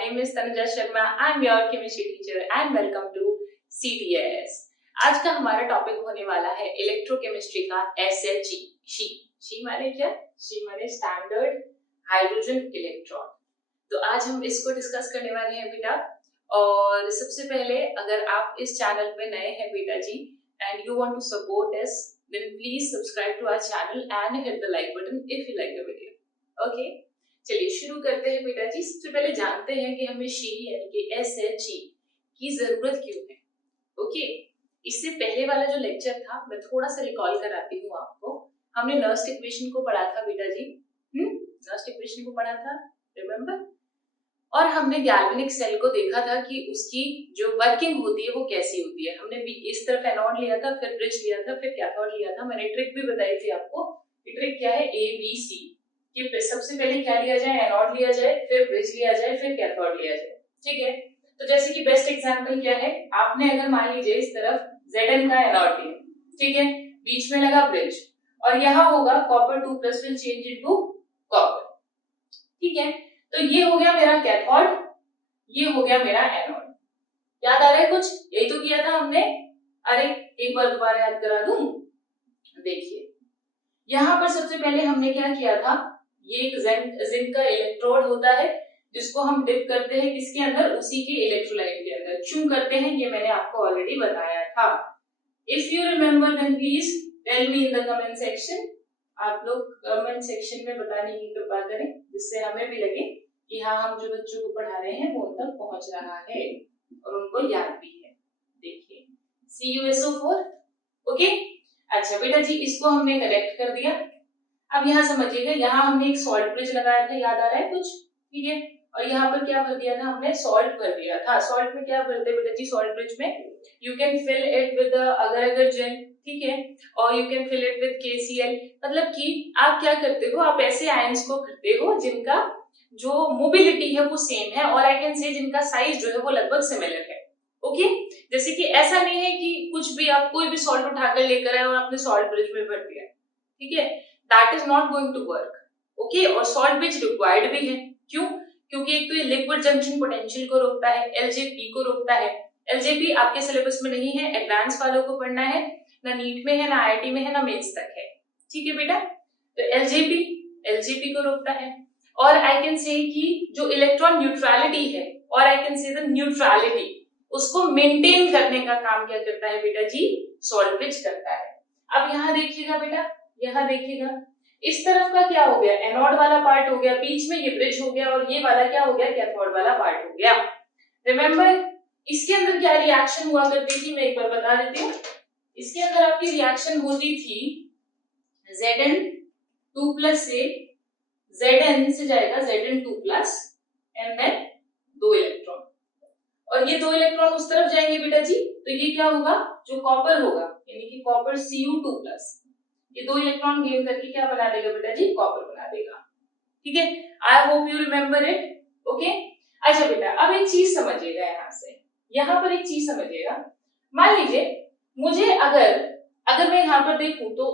name is Tanuja Sharma. I'm your chemistry teacher and welcome to CTS. आज का हमारा topic होने वाला है इलेक्ट्रोकेमिस्ट्री का SHE. शी माने क्या? शी माने स्टैंडर्ड हाइड्रोजन इलेक्ट्रॉन. तो आज हम इसको डिस्कस करने वाले हैं बेटा. और सबसे पहले अगर आप इस चैनल पे नए हैं बेटा जी and you want to support us, then please subscribe to our channel and hit the like button if you like the video. Okay? चलिए शुरू करते हैं बेटा जी. सबसे पहले जानते हैं कि हमें शी यानी कि SHE की जरूरत क्यों है. ओके, इससे पहले वाला जो लेक्चर था मैं थोड़ा सा रिकॉल कराती हूँ आपको. हमने नर्स्ट इक्वेशन को पढ़ा था बेटा जी. नर्स्ट इक्वेशन को पढ़ा था, रिमेम्बर. और हमने गैल्वेनिक सेल को देखा था कि उसकी जो वर्किंग होती है वो कैसी होती है. हमने भी इस तरफ एनोड लिया था, फिर ब्रिज लिया था, फिर कैथोड लिया था. मैंने ट्रिक भी बताई थी आपको. ट्रिक क्या है? ABC कि सबसे पहले क्या लिया जाए? एनोड लिया जाए, फिर ब्रिज लिया जाए, फिर कैथोड लिया जाए. ठीक है. तो जैसे कि बेस्ट एग्जांपल क्या है, आपने अगर मान लीजिए इस तरफ Zn का एनोड लिया, ठीक है, बीच में लगा ब्रिज और यहाँ होगा copper 2+ will change into copper. ठीक है. तो ये हो गया मेरा कैथोड, ये हो गया मेरा एनोड. याद आ रहा है कुछ? यही तो किया था हमने. अरे एक बार दोबारा याद करा दूं. देखिए यहाँ पर सबसे पहले हमने क्या किया था, ये एक जिंक का इलेक्ट्रोड होता है जिसको हम डिप करते हैं किसके अंदर? उसी के इलेक्ट्रोलाइट के अंदर. क्यों करते हैं ये मैंने आपको ऑलरेडी बताया था. If you remember then please tell me in the comment section. आप लोग कमेंट सेक्शन में बताने की कृपा करें जिससे हमें भी लगे कि हाँ हम जो बच्चों को पढ़ा रहे हैं वो उन तक पहुंच रहा है और उनको याद भी है. देखिए CuSO4. ओके. अच्छा बेटा जी इसको हमने कलेक्ट कर दिया. अब यहाँ समझिएगा, यहाँ हमने एक सॉल्ट ब्रिज लगाया था, याद आ रहा है कुछ? ठीक है. और यहाँ पर क्या भर दिया था हमने? सॉल्ट भर दिया था. सॉल्ट में क्या भरते बेटा जी? सॉल्ट ब्रिज में you can fill it with agar gel, ठीक है, और you can fill it with KCl. मतलब कि आप क्या करते हो, आप ऐसे आयंस को भरते हो जिनका जो मोबिलिटी है वो सेम है और आई कैन से जिनका साइज जो है वो लगभग सिमिलर है. ओके. जैसे कि ऐसा नहीं है कि कुछ भी आप कोई भी सॉल्ट उठाकर लेकर आए और आपने सॉल्ट ब्रिज में भर दिया. ठीक है. That is not going to work. Okay. और सॉल्ट ब्रिज रिक्वायर्ड भी है. क्यों? क्योंकि एक तो ये लिक्विड जंक्शन पोटेंशियल को रोकता है, LJP को रोकता है. LJP आपके सिलेबस में नहीं है, एडवांस वालों को पढ़ना है. ना नीट में है, ना IIT में है, ना मेंस तक है. ठीक है बेटा. तो LJP को रोकता है. और आई कैन से कि जो इलेक्ट्रॉन न्यूट्रलिटी है और I can say the neutrality उसको मेंटेन करने का काम क्या करता है बेटा जी? सॉल्ट ब्रिज करता है. अब यहाँ देखिएगा बेटा, यहाँ देखिएगा इस तरफ का क्या हो गया? एनोड वाला पार्ट हो गया, बीच में ये ब्रिज हो गया और ये वाला क्या हो गया? कैथोड वाला पार्ट हो गया. रिमेम्बर इसके अंदर क्या रिएक्शन हुआ करती थी मैं एक बार बता देती हूँ. इसके अंदर आपकी रिएक्शन होती थी Zn2+ से Zn से जाएगा Zn2+ एंड देन 2 इलेक्ट्रॉन और ये 2 इलेक्ट्रॉन उस तरफ जाएंगे बेटा जी. तो ये क्या होगा? जो कॉपर होगा यानी कि कॉपर Cu2+, ये 2 इलेक्ट्रॉन गेन करके क्या बना देगा बेटा जी? कॉपर बना देगा. ठीक है. I hope you remember it. Okay. अच्छा बेटा अब एक चीज समझिएगा, यहाँ पर एक चीज समझिएगा. मान लीजिए मुझे अगर मैं यहाँ पर देखूं तो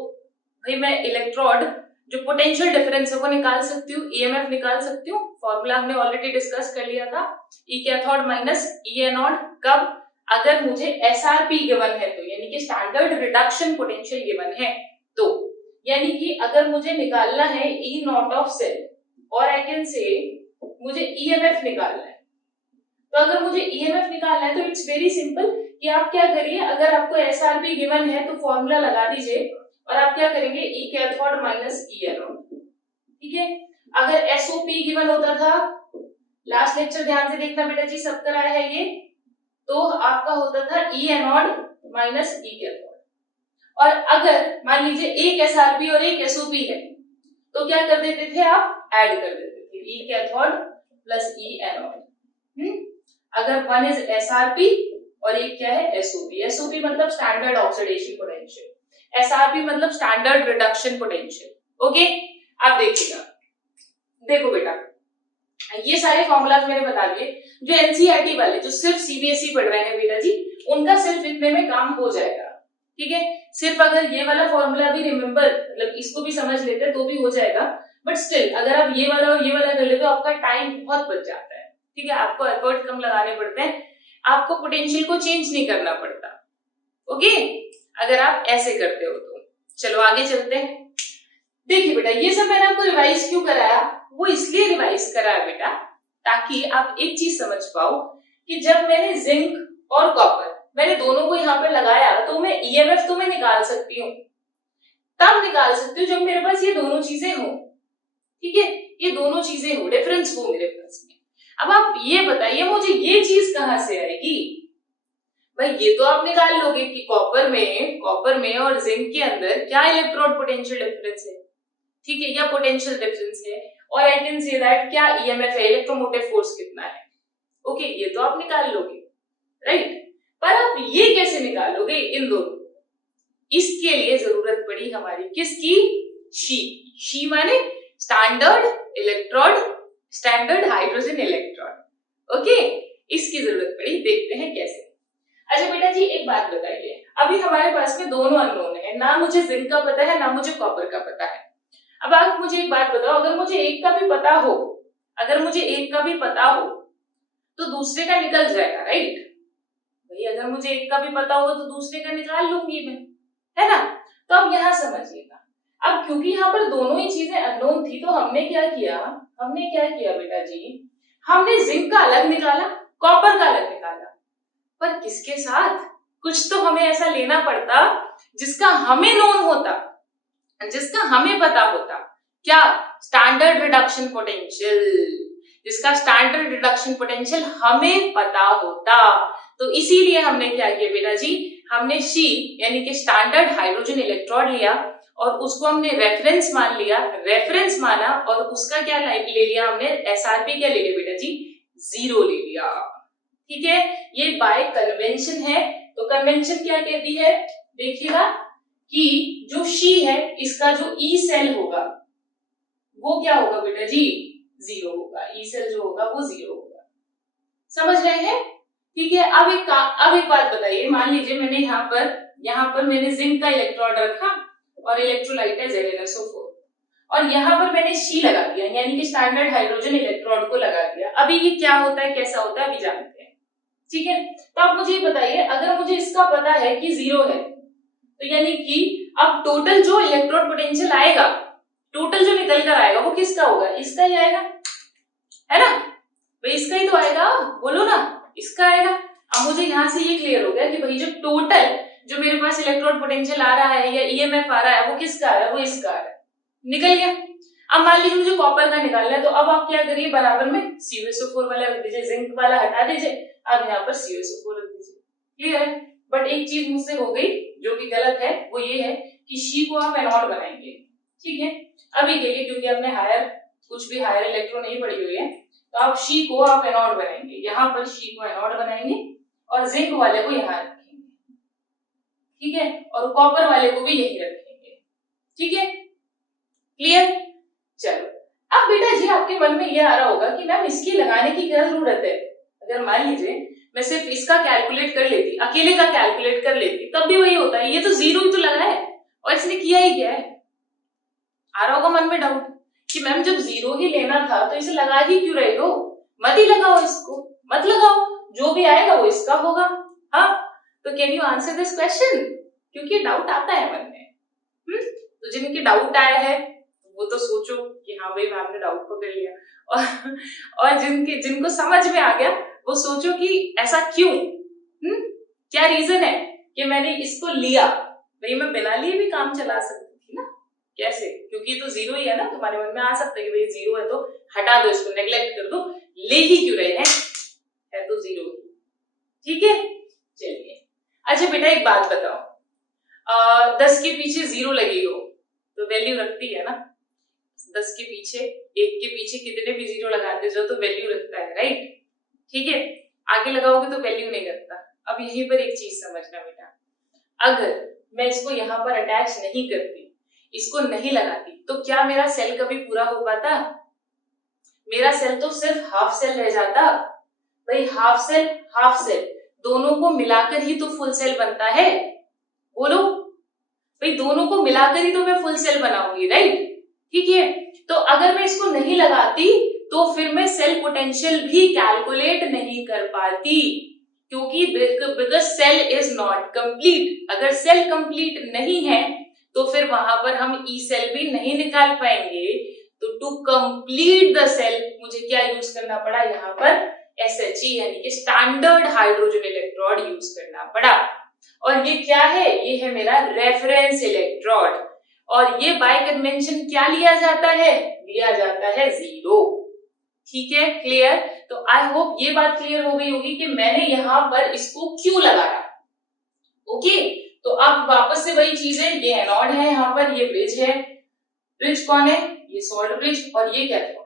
भाई मैं इलेक्ट्रोड जो पोटेंशियल डिफरेंस है वो निकाल सकती हूँ, EMF निकाल सकती हूँ. फॉर्मूला हमने ऑलरेडी डिस्कस कर लिया था, E cathode minus E anode. कब? अगर मुझे SRP गिवन है तो, यानी कि स्टैंडर्ड रिडक्शन पोटेंशियल गिवन है तो, यानी कि अगर मुझे निकालना है E नॉट ऑफ सेल और आई कैन से मुझे EMF निकालना है. तो अगर मुझे EMF निकालना है तो इट्स वेरी सिंपल कि आप क्या करिए, अगर आपको SRP गिवन है तो फॉर्मूला लगा दीजिए और आप क्या करेंगे? E cathode minus E anode. ठीक है. अगर SOP गिवन होता था, लास्ट लेक्चर ध्यान से देखना बेटा जी, सब कराया है ये, तो आपका होता था E anode minus E cathode. और अगर मान लीजिए एक SRP और एक SOP है तो क्या कर देते थे आप? ऐड कर देते थे E cathode plus E anode. अगर वन इज SRP और एक क्या है? SOP. SOP मतलब स्टैंडर्ड ऑक्सीडेशन पोटेंशियल, SRP मतलब स्टैंडर्ड रिडक्शन पोटेंशियल. ओके. अब देखिएगा, देखो बेटा ये सारे फॉर्मूलाज मैंने बता दिए. जो NCERT वाले जो सिर्फ CBSE पढ़ रहे हैं बेटा जी, उनका सिर्फ इतने में काम हो जाएगा. ठीक है. सिर्फ अगर ये वाला फॉर्मूला भी रिमेम्बर, मतलब इसको भी समझ लेते तो भी हो जाएगा. बट स्टिल अगर आप ये वाला और ये वाला कर लेते तो आपका टाइम बहुत बच जाता है. ठीक है, आपको एफर्ट कम लगाने पड़ते हैं, आपको पोटेंशियल को चेंज नहीं करना पड़ता। ओके, अगर आप ऐसे करते हो तो। चलो आगे चलते हैं। देखिए बेटा, ये सब मैंने आपको रिवाइज क्यों कराया, वो इसलिए रिवाइज कराया बेटा ताकि आप एक चीज समझ पाओ कि जब मैंने जिंक और कॉपर मैंने दोनों को यहाँ पे लगाया तो मैं ईएमएफ तो मैं निकाल सकती हूँ, तब निकाल सकती हूँ जब मेरे पास ये दोनों चीजें हो। ठीक है, ये दोनों चीजें हो, डिफरेंस हो मेरे पास में। अब आप ये बताइए मुझे ये चीज कहां से आएगी? भाई ये तो आप निकाल लोगे कि कॉपर में और जिंक के अंदर क्या इलेक्ट्रोड पोटेंशियल डिफरेंस है, ठीक है, या पोटेंशियल डिफरेंस है, और आई कैन से दैट क्या ईएमएफ है, इलेक्ट्रोमोटिव फोर्स कितना है। ओके, ये तो आप निकाल लोगे, राइट। पर आप ये कैसे निकालोगे इन दोनों? इसके लिए जरूरत पड़ी हमारी किसकी? शी माने standard electrode, standard hydrogen electrode. Okay, इसकी जरूरत पड़ी, देखते हैं कैसे। अच्छा बेटा जी एक बात बताइए, अभी हमारे पास में दोनों अननोन है, ना मुझे जिंक का पता है ना मुझे कॉपर का पता है। अब आप मुझे एक बात बताओ, अगर मुझे एक का भी पता हो, अगर मुझे एक का भी पता हो तो दूसरे का निकल जाएगा, राइट। भाई अगर मुझे एक का भी पता होगा तो दूसरे का निकाल लूंगी मैं, है ना। तो अब यहाँ समझिएगा, अब क्योंकि यहाँ पर दोनों ही चीजें अननोन थी तो हमने क्या किया बेटा जी, हमने जिंक का अलग निकाला, कॉपर का अलग निकाला, पर किसके साथ? कुछ तो हमें ऐसा लेना पड़ता जिसका हमें नोन होता, जिसका हमें पता होता। क्या? स्टैंडर्ड रिडक्शन पोटेंशियल, जिसका स्टैंडर्ड रिडक्शन पोटेंशियल हमें पता होता। तो इसीलिए हमने क्या किया बेटा जी, हमने शी यानी कि स्टैंडर्ड हाइड्रोजन इलेक्ट्रोड लिया और उसको हमने रेफरेंस मान लिया, रेफरेंस माना और उसका क्या ले लिया हमने, एसआरपी क्या ले लिया बेटा जी, 0 ले लिया। ठीक है, ये बाय कन्वेंशन है। तो कन्वेंशन क्या कहती है, देखिएगा कि जो शी है इसका जो ई सेल होगा वो क्या होगा बेटा जी, 0 होगा, ई सेल जो होगा वो 0 होगा। समझ रहे हैं? ठीक है, अब एक बात बताइए, मान लीजिए मैंने यहाँ पर मैंने जिंक का इलेक्ट्रोड रखा और इलेक्ट्रोलाइट है ZnSO4 और यहाँ पर मैंने शी लगा दिया यानी कि स्टैंडर्ड हाइड्रोजन इलेक्ट्रोड को लगा दिया। अभी ये क्या होता है, कैसा होता है, अभी जानते हैं। ठीक है, तो आप मुझे बताइए, अगर मुझे इसका पता है कि 0 है तो यानी कि अब टोटल जो इलेक्ट्रोड पोटेंशियल आएगा, टोटल जो निकल कर आएगा वो किसका होगा, इसका ही आएगा, है ना भाई, इसका ही तो आएगा, बोलो ना, इसका आएगा। अब मुझे यहाँ से ये क्लियर हो गया कि भाई जो टोटल जो मेरे पास इलेक्ट्रोड पोटेंशियल आ रहा है या ईएमएफ आ रहा है वो किसका आ रहा है, वो इसका आ रहा है, निकल गया। अब मान लीजिए मुझे कॉपर का निकालना है, तो अब आप क्या करिए, बराबर में CuSO4 वाला रख दीजिए, जिंक वाला हटा दीजिए, अब यहाँ पर CuSO4 रख दीजिए, क्लियर है। बट एक चीज मुझसे हो गई जो कि गलत है, वो ये है कि शी को आप एनोड बनाएंगे। ठीक है, अभी के लिए क्योंकि आपने कुछ भी हायर इलेक्ट्रो नहीं पढ़ी हुई है, तो आप शी को आप एनोड बनाएंगे, यहाँ पर शी को एनोड बनाएंगे और जिंक वाले को यहाँ रखेंगे। ठीक है, और कॉपर वाले को भी यही रखेंगे। ठीक है, क्लियर। चलो अब बेटा जी आपके मन में ये आ रहा होगा कि मैम इसकी लगाने की क्या जरूरत है, अगर मान लीजिए मैं सिर्फ इसका कैलकुलेट कर लेती, अकेले का कैलकुलेट कर लेती, तब भी वही होता है, ये तो 0 ही तो लगा है और इसने किया ही क्या है। आ रहा होगा मन में डाउट कि मैम जब 0 ही लेना था तो इसे लगा ही क्यों रहे हो, मत ही लगाओ, इसको मत लगाओ, जो भी आएगा वो इसका होगा। हाँ, तो can you answer this question, क्योंकि डाउट आता है मन में। तो जिनके डाउट आया है वो तो सोचो कि हाँ भाई मैम ने डाउट पकड़ लिया, और जिनको समझ में आ गया वो सोचो कि ऐसा क्यों, क्या रीजन है कि मैंने इसको लिया। भाई मैं बिना लिए भी काम चला सकती थी ना, कैसे, क्योंकि ये तो 0 ही है ना, तुम्हारे मन में आ सकता है कि भाई 0 है तो हटा दो, इसको नेग्लेक्ट कर दो, ले ही क्यों रहे हैं, है तो 0 ही। ठीक है, चलिए। अच्छा बेटा एक बात बताओ, 10 के पीछे 0 लगी हो तो वैल्यू रखती है ना, 10 के पीछे 1 के पीछे कितने भी 0 लगाते जाओ तो वैल्यू रखता है, राइट। ठीक है, आगे लगाओगे तो वैल्यू नहीं करता। अब यहीं पर एक चीज समझना बेटा, अगर मैं इसको यहाँ पर अटैच नहीं करती, इसको नहीं लगाती, तो क्या मेरा सेल कभी पूरा हो पाता? मेरा सेल तो सिर्फ हाफ सेल रह जाता। भाई हाफ सेल दोनों को मिलाकर ही तो फुल सेल बनता है, बोलो भाई, दोनों को मिलाकर ही तो मैं फुल सेल बनाऊंगी, राइट। ठीक है, तो अगर मैं इसको नहीं लगाती तो फिर मैं सेल पोटेंशियल भी कैलकुलेट नहीं कर पाती, क्योंकि because cell is not complete. अगर सेल कंप्लीट नहीं है तो फिर वहां पर हम ई सेल भी नहीं निकाल पाएंगे। तो टू कंप्लीट द सेल मुझे क्या यूज करना पड़ा, यहाँ पर SHE यानी कि स्टैंडर्ड हाइड्रोजन इलेक्ट्रोड यूज करना पड़ा। और ये क्या है, ये है मेरा रेफरेंस इलेक्ट्रोड। और ये बाय कन्वेंशन क्या लिया जाता है, लिया जाता है 0। ठीक है, क्लियर। तो आई होप ये बात क्लियर हो गई होगी कि मैंने यहां पर इसको क्यों लगाया। ओके, तो अब वापस से वही चीज है, ये एनोड है, यहाँ पर ये ब्रिज है। ब्रिज कौन है, ये सॉल्ट ब्रिज, और ये कैथोड।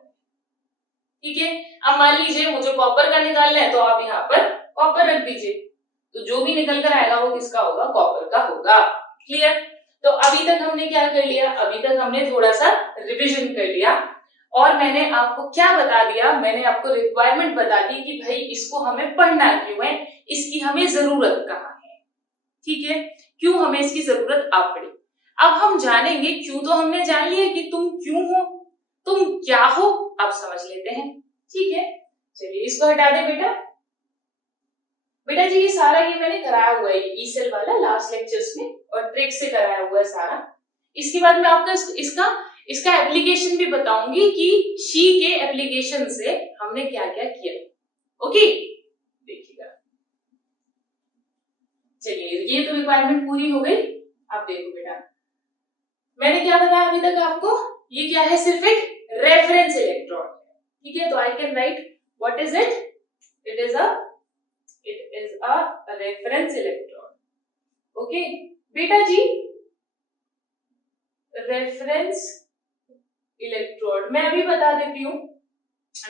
ठीक है, अब मान लीजिए मुझे कॉपर का निकालना है, तो आप यहाँ पर कॉपर रख दीजिए, तो जो भी निकल कर आएगा वो किसका होगा, कॉपर का होगा। क्लियर। तो अभी तक हमने क्या कर लिया, अभी तक हमने थोड़ा सा रिविजन कर लिया, और मैंने आपको क्या बता दिया, मैंने आपको रिक्वायरमेंट बता दी कि भाई इसको हमें पढ़ना क्यों है, इसकी हमें जरूरत कहाँ है। ठीक है, क्यों हमें इसकी जरूरत आ पड़ी। अब हम जानेंगे, क्यों तो हमने जान लिया कि तुम क्यों हो, तुम क्या हो, अब समझ लेते हैं। ठीक है, चलिए इसको हटा दे बेटा। बेटा जी ये सारा ये मैंने कराया हुआ है, ई सेल वाला लास्ट लेक्चर्स में, और ट्रिक से कराया हुआ है सारा। इसके बाद मैं आपका इसका एप्लीकेशन भी बताऊंगी कि शी के एप्लीकेशन से हमने क्या क्या किया। ओके, देखिएगा। चलिए ये तो रिक्वायरमेंट पूरी हो गई। अब देखो बेटा, मैंने क्या बताया अभी तक आपको, ये क्या है, सिर्फ एक रेफरेंस इलेक्ट्रोड। ठीक है, तो I can write what is it, it is a reference electrode. Okay बेटा जी, रेफरेंस इलेक्ट्रोड मैं अभी बता देती हूँ,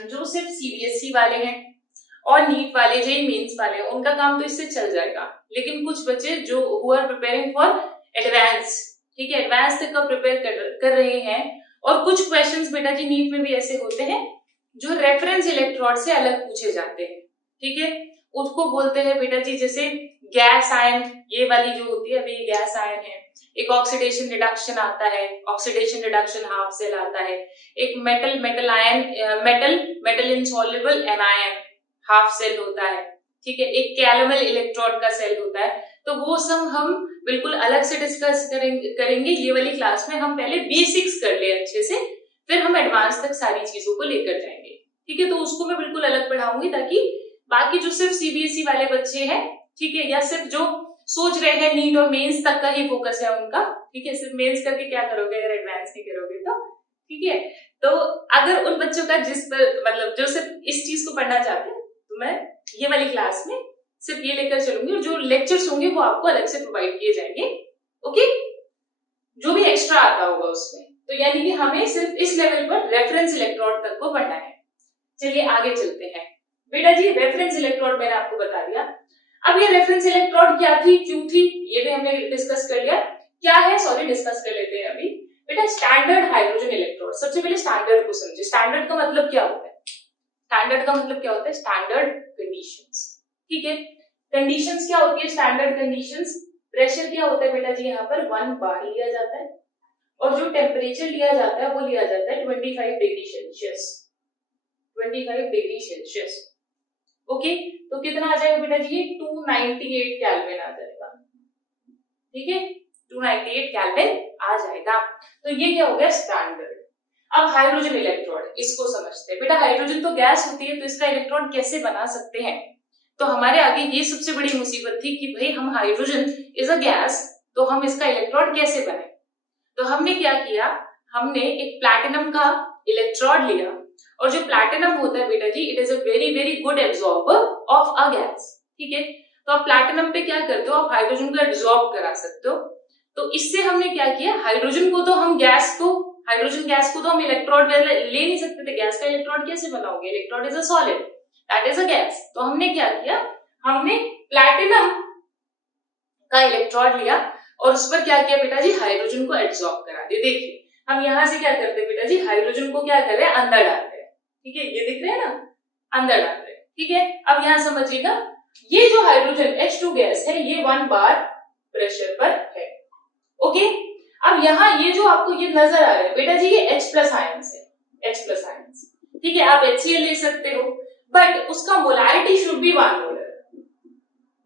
जो सिर्फ CBSE वाले हैं और नीट वाले, जेईई मेंस वाले हैं, उनका काम तो इससे चल जाएगा। लेकिन कुछ बच्चे जो who are preparing for advance, ठीक है, एडवांस तक का प्रिपेयर कर रहे हैं, और कुछ क्वेश्चंस बेटा जी नीट में भी ऐसे होते हैं जो रेफरेंस इलेक्ट्रोड से अलग पूछे जाते हैं। ठीक है, उसको बोलते हैं बेटा जी, जैसे गैस आयन, ये वाली जो होती है, अभी ये गैस आयन है। एक ऑक्सीडेशन रिडक्शन आता है, ऑक्सीडेशन रिडक्शन हाफ सेल आता है। एक metal insoluble anion half cell होता है। ठीक है, एक कैलमल इलेक्ट्रोड का सेल होता है। तो वो सब हम बिल्कुल अलग से डिस्कस करेंगे ये वाली क्लास में। हम पहले बेसिक्स कर ले अच्छे से, फिर हम एडवांस तक सारी चीजों को लेकर जाएंगे। ठीक है, तो उसको मैं बिल्कुल अलग पढ़ाऊंगी, ताकि बाकी जो सिर्फ CBSE वाले बच्चे हैं, ठीक है, या सिर्फ जो सोच रहे हैं नीट और मेंस तक का ही फोकस है उनका, ठीक है, सिर्फ मेंस करके क्या करोगे अगर एडवांस नहीं करोगे तो। ठीक है, तो अगर उन बच्चों का जिस पर मतलब जो सिर्फ इस चीज को पढ़ना चाहते हैं, तो मैं ये वाली क्लास में सिर्फ ये लेकर चलूंगी, और जो लेक्चर्स होंगे वो आपको अलग से प्रोवाइड किए जाएंगे। ओके, जो भी एक्स्ट्रा आता होगा उसमें। तो यानी कि हमें सिर्फ इस लेवल पर रेफरेंस इलेक्ट्रोड तक को पढ़ना है। चलिए आगे चलते हैं बेटा जी। रेफरेंस इलेक्ट्रोड मैंने आपको बता दिया। अब ये रेफरेंस इलेक्ट्रोड क्या थी, क्यों थी, ये भी हमने डिस्कस कर लिया। क्या है, सॉरी डिस्कस कर लेते हैं अभी बेटा। स्टैंडर्ड हाइड्रोजन इलेक्ट्रोड, सबसे पहले स्टैंडर्ड को समझे। स्टैंडर्ड का मतलब क्या होता है, स्टैंडर्ड का मतलब क्या होता है, स्टैंडर्ड कंडीशंस। ठीक है, कंडीशंस क्या होती है, स्टैंडर्ड कंडीशंस। प्रेशर क्या होता है बेटा जी, यहाँ पर 1 बार लिया जाता है, और जो टेम्परेचर लिया जाता है वो लिया जाता है 25 degree Celsius. 25 degree Celsius. Okay, तो कितना आ जाएगा बेटा जी, 298 केल्विन आ जाएगा। ठीक है, 298 केल्विन आ जाएगा। तो ये क्या हो गया, स्टैंडर्ड। अब हाइड्रोजन इलेक्ट्रोड, इसको समझते हैं बेटा। हाइड्रोजन तो गैस होती है, तो इसका इलेक्ट्रॉन कैसे बना सकते हैं। तो हमारे आगे ये सबसे बड़ी मुसीबत थी कि भाई हम हाइड्रोजन इज अ गैस, तो हम इसका इलेक्ट्रॉन कैसे बनाए। तो हमने क्या किया, हमने एक प्लैटिनम का इलेक्ट्रोड लिया, और जो प्लैटिनम होता है बेटा जी, it is a very very good absorber of a gas. ठीक है, तो आप प्लैटिनम पे क्या करते हो, आप हाइड्रोजन को एब्जॉर्ब करा सकते हो। तो इससे हमने क्या किया, हाइड्रोजन को तो हम हाइड्रोजन गैस को तो हम इलेक्ट्रोड ले नहीं सकते थे। गैस का इलेक्ट्रोड कैसे बनाओगे, electrode is a solid, that is a gas. तो हमने क्या किया, हमने प्लैटिनम का इलेक्ट्रोड लिया, और उस पर क्या किया बेटा जी, हाइड्रोजन को एब्जॉर्ब करा दिया। देखिए हम यहाँ से क्या करते हैं बेटा जी, हाइड्रोजन को क्या कर रहे हैं, अंदर डाल रहे हैं। ठीक है, ये दिख रहे हैं ना, अंदर डाल रहे हैं। ठीक है, अब यहाँ समझिएगा, ये जो हाइड्रोजन H2 गैस है, ये 1 बार प्रेशर पर है। ओके, अब यहाँ ये जो आपको ये नजर आ रहा है बेटा जी, ये H+ आयंस है, H+ आयंस। ठीक है, आप HCl ले सकते हो, बट उसका मोलारिटी शुड बी 1 मोलर।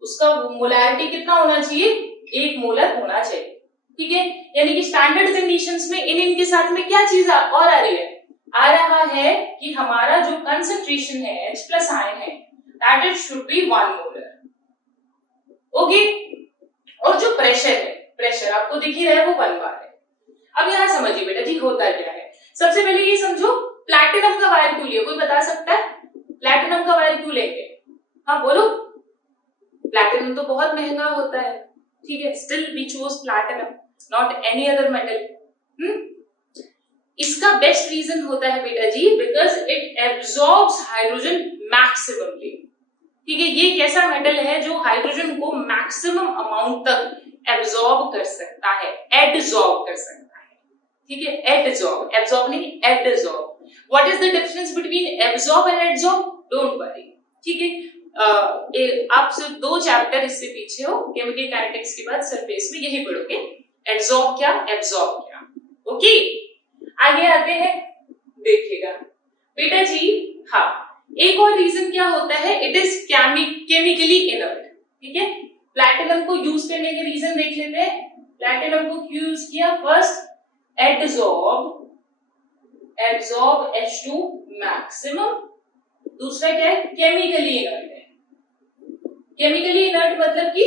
उसका मोलारिटी कितना होना चाहिए? 1 मोलर होना चाहिए। ठीक है, यानी कि स्टैंडर्ड कंडीशंस में इनके साथ में क्या चीज और आ रही है? आ रहा है कि हमारा जो कंसंट्रेशन है H प्लस आयन है, that it should be 1 molar. Okay, और जो प्रेशर है, प्रेशर आपको दिख ही रहा है, वो 1 बार है। अब यहां समझिए बेटा जी होता क्या है। सबसे पहले ये समझो, प्लैटिनम का वायर क्यों लिया? कोई बता सकता है प्लैटिनम का वायर क्यों लेंगे? हाँ बोलो। प्लैटिनम तो बहुत महंगा होता है, ठीक है, still we choose platinum not any other metal. इसका बेस्ट रीजन होता है बेटा जी because it absorbs hydrogen maximally. ठीक है, ये एक ऐसा मेटल है जो हाइड्रोजन को मैक्सिमम अमाउंट तक एब्जॉर्ब कर सकता है, एडजॉर्ब कर सकता है। ठीक है, एडजॉर्ब, एब्जॉर्ब नहीं, adsorb. What is the difference between absorb and adsorb? Don't worry. ठीक है, आप सिर्फ 2 चैप्टर इससे पीछे हो, केमिकल काइनेटिक्स के बाद सरफेस में यही पढ़ोगे, एडजॉर्ब क्या, एब्जॉर्ब क्या। ओके, आगे आते हैं, देखिएगा बेटा जी। हाँ, एक और रीजन क्या होता है, इट इज केमिकली इनर्ट। ठीक है, प्लैटिनम को यूज करने के रीजन देख लेते हैं। प्लैटिनम को क्यों यूज किया? First, adsorb H2 maximum. दूसरा क्या है? केमिकली इनर्ट है। केमिकली इनर्ट मतलब कि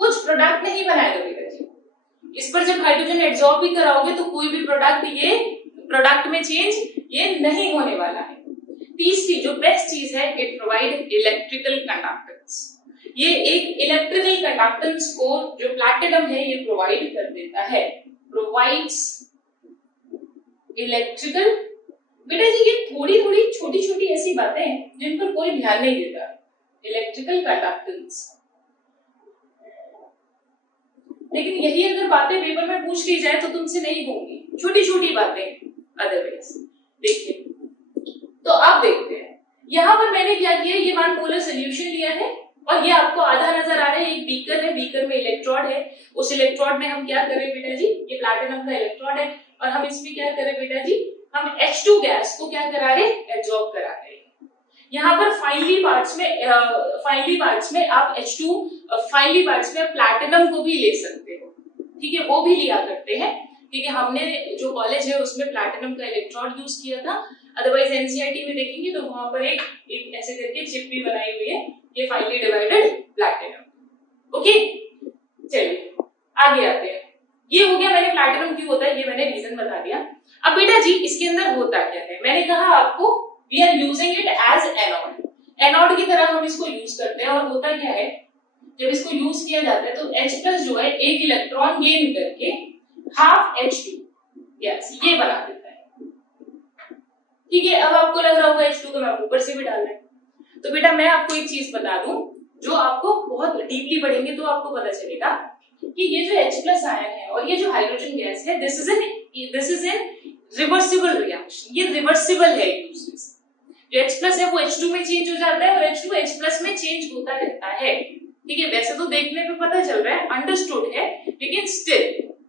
कुछ प्रोडक्ट नहीं बनाएगा बेटा जी। इस पर जब हाइड्रोजन एडजॉर्ब भी कराओगे तो कोई भी प्रोडक्ट में चेंज ये नहीं होने वाला है। तीसरी जो बेस्ट चीज है, इट प्रोवाइड इलेक्ट्रिकल कंडक्टेंस। ये एक इलेक्ट्रिकल कंडक्टेंस को जो प्लैटिनम है ये प्रोवाइड कर देता है, प्रोवाइड्स इलेक्ट्रिकल। बेटा जी ये थोड़ी थोड़ी छोटी छोटी ऐसी बातें हैं जिन पर कोई ध्यान नहीं देता। इलेक्ट्रिकल कंडक्टेंस, लेकिन यही अगर बातें पेपर में पूछ ली जाए तो तुमसे नहीं होंगी, छोटी छोटी बातें अदरवाइज। देखिए, तो अब देखते हैं यहां पर मैंने क्या किया, ये 1 मोलर सोल्यूशन लिया है और ये आपको आधा नजर आ रहा है, एक बीकर है, बीकर में इलेक्ट्रोड है। उस इलेक्ट्रोड में हम क्या करें बेटा जी, ये प्लैटिनम का इलेक्ट्रोड है और हम इसमें क्या करें बेटा जी, हम H2 गैस को क्या करा रहे, एब्जॉर्ब करा रहे हैं। यहाँ पर फाइनली पार्ट्स में आप H2 फाइनली पार्ट्स में प्लैटिनम को भी ले सकते हो। ठीक है, वो भी लिया करते हैं। ठीक है, हमने जो कॉलेज है उसमें प्लैटिनम का इलेक्ट्रोड यूज किया था, अदरवाइज एनसीईआरटी में देखेंगे तो वहां पर एक ऐसे करके चिप भी बनाई हुई है, ये फाइनली डिवाइडेड प्लैटिनम। ओके, चलिए आगे आते हैं। ये हो गया, मैंने प्लैटिनम क्यों होता है ये मैंने रीजन बता दिया। अब बेटा जी इसके अंदर होता क्या है, मैंने कहा आपको we are using it as anode. Anode की तरह हम इसको यूज करते हैं और होता क्या है, जब इसको यूज किया जाता है तो H+ जो है एक इलेक्ट्रॉन गेन करके हाफ H2 गैस ये बना देता है। ठीक है, अब आपको लग रहा होगा H2 तो मैं ऊपर से भी डाल रहा हूं। तो बेटा मैं आपको एक चीज बता दूं जो आपको बहुत डीपली पढ़ेंगे तो आपको पता चलेगा कि ये जो H+ आयन है और ये जो हाइड्रोजन गैस है, this is an reversible reaction. ये रिवर्सिबल है एक दूसरे से। जो H+ है वो H2 में चेंज हो जाता है और H2 H+ में चेंज होता रहता है। ठीक है, वैसे तो देखने पे पता चल रहा है, अंडरस्टूड है, लेकिन स्टिल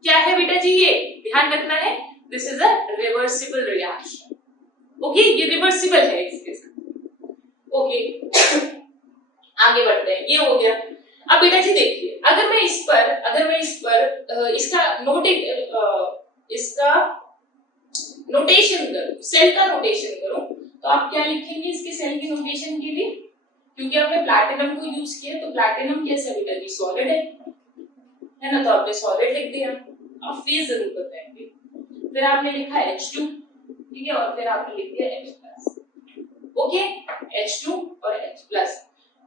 क्या है बेटा जी, ये ध्यान रखना है, this is a reversible reaction. Okay, ये रिवर्सिबल है इसके साथ। ओके, आगे बढ़ते हैं, ये हो गया। अब बेटा जी देखिए, अगर मैं इस पर इसका नोटेशन करूं, सेल का नोटेशन करूं, तो आप क्या लिखेंगे इसके सेल की नोटेशन के लिए? क्योंकि आपने प्लैटिनम को यूज किया तो प्लैटिनम कैसा बेटा जी, सॉलिड है ना, तो आपने सॉलिड लिख दिया। अब फेज जरूर बताएंगे, फिर आपने लिखा H2, ठीक है, और फिर आपने लिख दिया H+। ओके, H2 और H+।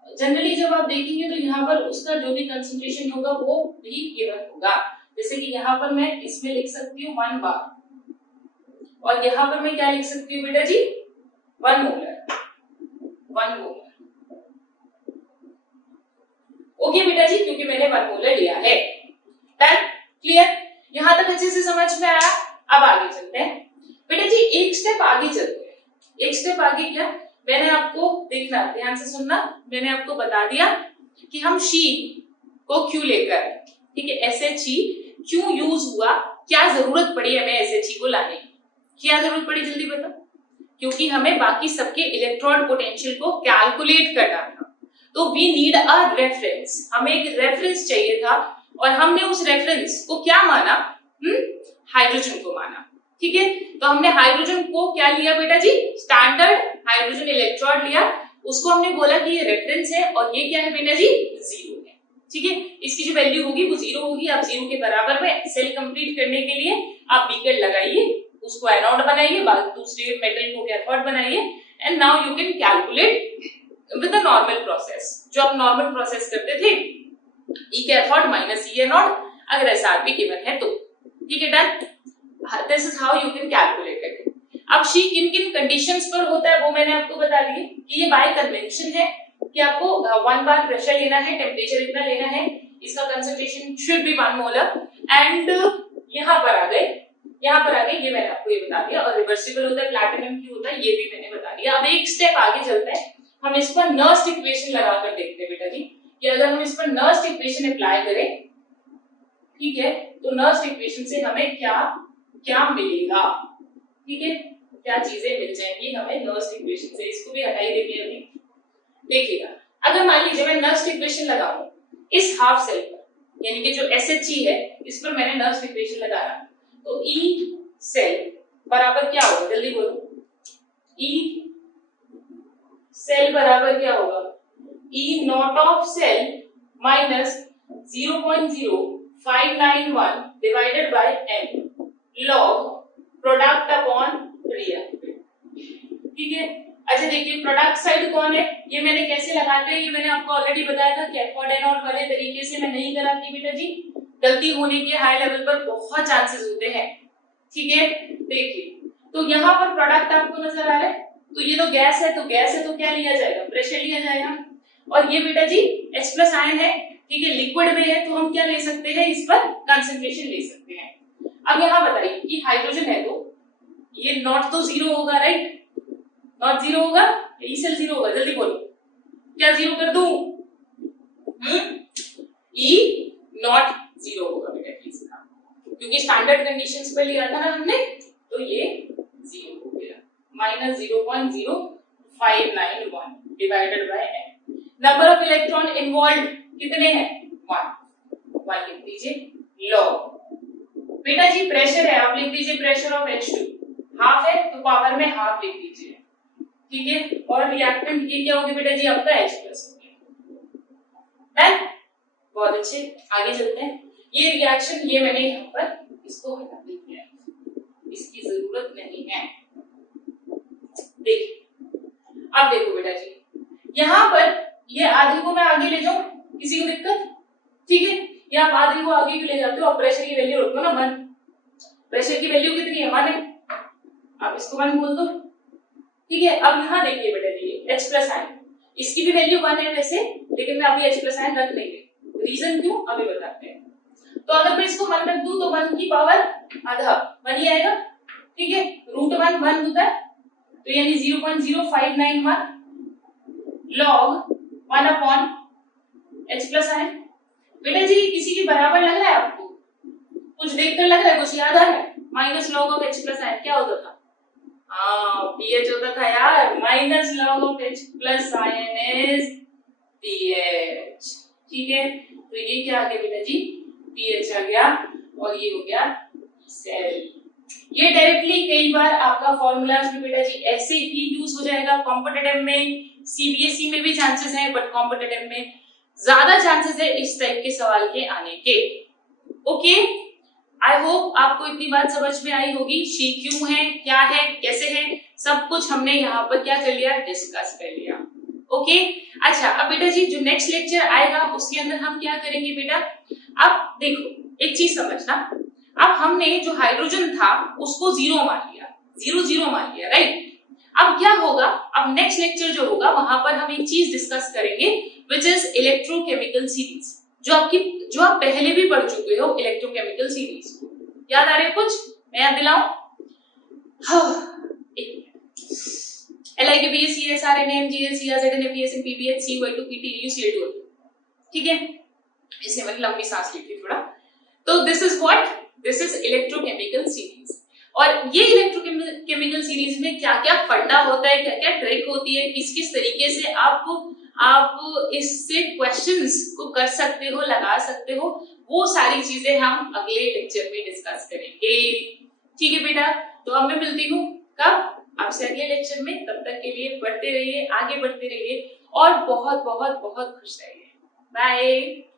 जनरली जब आप देखेंगे तो यहाँ पर उसका जो भी कंसंट्रेशन होगा वो भी गिवन होगा। जैसे कि यहाँ पर मैं इसमें लिख सकती हूँ 1 बार और यहाँ पर मैं क्या लिख सकती हूँ बेटा जी, 1 मोलर। ओके बेटा जी, क्योंकि मैंने 1 मोलर लिया है। डन, क्लियर, यहां तक अच्छे से समझ में आया। अब आगे चलते हैं बेटा जी, एक स्टेप आगे चलते हैं। एक स्टेप आगे क्या, मैंने आपको देखना, ध्यान से सुनना, मैंने आपको बता दिया कि हम शी को क्यों लेकर, ठीक है, SHE क्यों यूज हुआ, क्या जरूरत पड़ी हमें SHE को लाने की, क्या जरूरत पड़ी, जल्दी बताओ, क्योंकि हमें बाकी सबके इलेक्ट्रॉन पोटेंशियल को कैलकुलेट करना था। तो वी नीड अ रेफरेंस, हमें एक रेफरेंस चाहिए था और हमने उस रेफरेंस को क्या माना, हाइड्रोजन को माना। ठीक है, तो हमने हाइड्रोजन को क्या लिया बेटा जी, स्टैंडर्ड हाइड्रोजन इलेक्ट्रोड लिया, उसको हमने बोला कि ये रेफरेंस है और ये क्या है बेटा जी, जीरो है। ठीक है, इसकी जो वैल्यू होगी वो जीरो होगी। आप जीरो के बराबर में सेल कंप्लीट करने के लिए आप बीकर लगाइए, उसको एनोड बनाइए, बाद दूसरे मेटल को कैथोड बनाइए, and now you can calculate with a normal process, जो आप नॉर्मल प्रोसेस करते थे, ई कैथोड माइनस ई एनोड, अगर एसआरपी गिवन है तो। ठीक है, done. This is how you can calculate it. अब शी किन किन कंडीशंस पर होता है वो मैंने आपको बता दिए कि ये बाय कन्वेंशन है कि आपको 1 बार प्रेशर लेना है, टेम्परेचर इतना लेना है, इसका concentration should be 1 molar, and यहाँ पर आ गए ये मैंने आपको ये बता दिया। और रिवर्सिबल होता है, प्लैटिनम की होता है, ये भी मैंने बता दिया। अब एक स्टेप आगे चलते हैं, हम इस पर नर्स्ट इक्वेशन लगाकर देखते हैं बेटा जी कि अगर हम इस पर नर्स्ट इक्वेशन अप्लाई करें, ठीक है, तो नर्स्ट इक्वेशन से हमें क्या क्या मिलेगा। ठीक है, क्या चीजें मिल जाएंगी हमें नर्स्ट इक्वेशन से। इसको भी हटाई देंगे अभी। देखिएगा, अगर मान लीजिए मैं नर्स्ट इक्वेशन लगाऊं इस हाफ सेल पर, यानी कि जो SHE है, इस पर मैंने नर्स्ट इक्वेशन लगाया, तो E सेल बराबर क्या होगा, जल्दी बोलो। E सेल बराबर क्या होगा, E nought of cell minus 0.0591 divided by m log product upon reactant. ठीक है, अच्छा देखिए प्रोडक्ट साइड कौन है, ये मैंने कैसे लगाते हैं, ये मैंने आपको ऑलरेडी बताया था, कैथोड एनोड वाले तरीके से मैं नहीं कराती बेटा जी, गलती होने के हाई लेवल पर बहुत चांसेस होते हैं। ठीक है, देखिए तो यहाँ पर प्रोडक्ट आपको नजर आ रहा है, तो ये तो गैस है, तो क्या लिया जाएगा, प्रेशर लिया जाएगा, और ये बेटा जी H+ आयन है। ठीक है, लिक्विड में है तो हम क्या ले सकते हैं, इस पर कंसंट्रेशन ले सकते हैं। अब यहाँ बताइए कि हाइड्रोजन है तो ये नॉट तो जीरो होगा, राइट, नॉट जीरो होगा, ई सेल जीरो होगा, जल्दी बोलो, क्या जीरो कर दूं, ई नॉट जीरो होगा बेटा प्लीज, क्योंकि स्टैंडर्ड कंडीशंस पे लिया था ना हमने, तो ये जीरो हो गया, minus 0.0591 divided bye n। Number of electron involve कितने हैं, 1 लिख दीजिए, लॉग बेटा जी प्रेशर है, आप लिख दीजिए प्रेशर ऑफ H2, हाफ है तो पावर में हाफ लिख दीजिए। ठीक है, और रिएक्टेंट ये क्या होगी बेटा जी, आपका H+ डन, बहुत अच्छे, आगे चलते हैं। ये रिएक्शन ये मैंने यहाँ पर इसको हटा दिया है, इसकी जरूरत नहीं है। देखिए, अब देखो बेटा जी, यहाँ पर ये आधे को मैं आगे ले जाऊं, किसी को दिक्कत, ठीक है, या आप आधे को आगे भी ले जाते हो, अब प्रेशर की वैल्यू रखो ना 1, प्रेशर की वैल्यू कितनी है, 1 है, आप इसको 1 बोल दो। ठीक है, अब यहाँ देखिए बेटा जी H+ आयन, इसकी भी वैल्यू 1 है वैसे, लेकिन मैं अभी H+ आयन रख नहीं रही, रीजन क्यों अभी बताते हैं। तो अगर मैं इसको 1 रख दूं तो 1 की पावर आधा 1 ही आएगा। ठीक है, √1 1 होता है, तो यानी 0.0591 log 1 अपॉन H+ आयन। बेटा जी किसी के बराबर लग रहा है आपको, कुछ देखकर लग रहा है, कुछ याद आ रहा है, minus log of H+ ion क्या होता था, pH होता था यार, minus log of H+ ion is pH। ठीक है, तो ये क्या आ गया बेटा जी, pH आ गया, और ये हो गया सेल। ये डायरेक्टली कई बार आपका फॉर्मूलाज में बेटा जी ऐसे ही यूज हो जाएगा, कॉम्पिटिटिव में, CBSE में भी चांसेस है, बट कॉम्पिटिटिव में ज्यादा चांसेस है इस टाइप के सवाल के आने के। ओके, आई होप आपको इतनी बात समझ में आई होगी, शी क्यों है, क्या है, कैसे है, सब कुछ हमने यहाँ पर क्या कर लिया, डिस्कस कर लिया। ओके, अच्छा अब बेटा जी जो नेक्स्ट लेक्चर आएगा उसके अंदर हम क्या करेंगे बेटा, अब देखो एक चीज समझना, अब हमने जो हाइड्रोजन था उसको जीरो मान लिया, राइट। अब क्या होगा, अब नेक्स्ट लेक्चर जो होगा वहां पर हम एक चीज डिस्कस करेंगे विच इज इलेक्ट्रोकेमिकल सीरीज, जो आप पहले भी पढ़ चुके हो इलेक्ट्रोकेमिकल सीरीज। याद आ रही है कुछ, मैं याद दिलाऊं, LiKBS CSRNA MgS CRZN FESN PBH CY2 PTU Cl2। ठीक है, इसने मैंने लंबी सांस ली थी थोड़ा। तो this is what, this is electrochemical series. और ये इलेक्ट्रोकेमिकल सीरीज में क्या क्या फंडा होता है, क्या क्या ट्रिक होती है, किस किस तरीके से आप इससे क्वेश्चंस को कर सकते हो, लगा सकते हो, वो सारी चीजें हम अगले लेक्चर में डिस्कस करेंगे। ठीक है बेटा, तो अब मैं मिलती हूँ कब, आपसे अगले लेक्चर में। तब तक के लिए पढ़ते रहिए, आगे बढ़ते रहिए और बहुत बहुत बहुत खुश रहिए। बाय।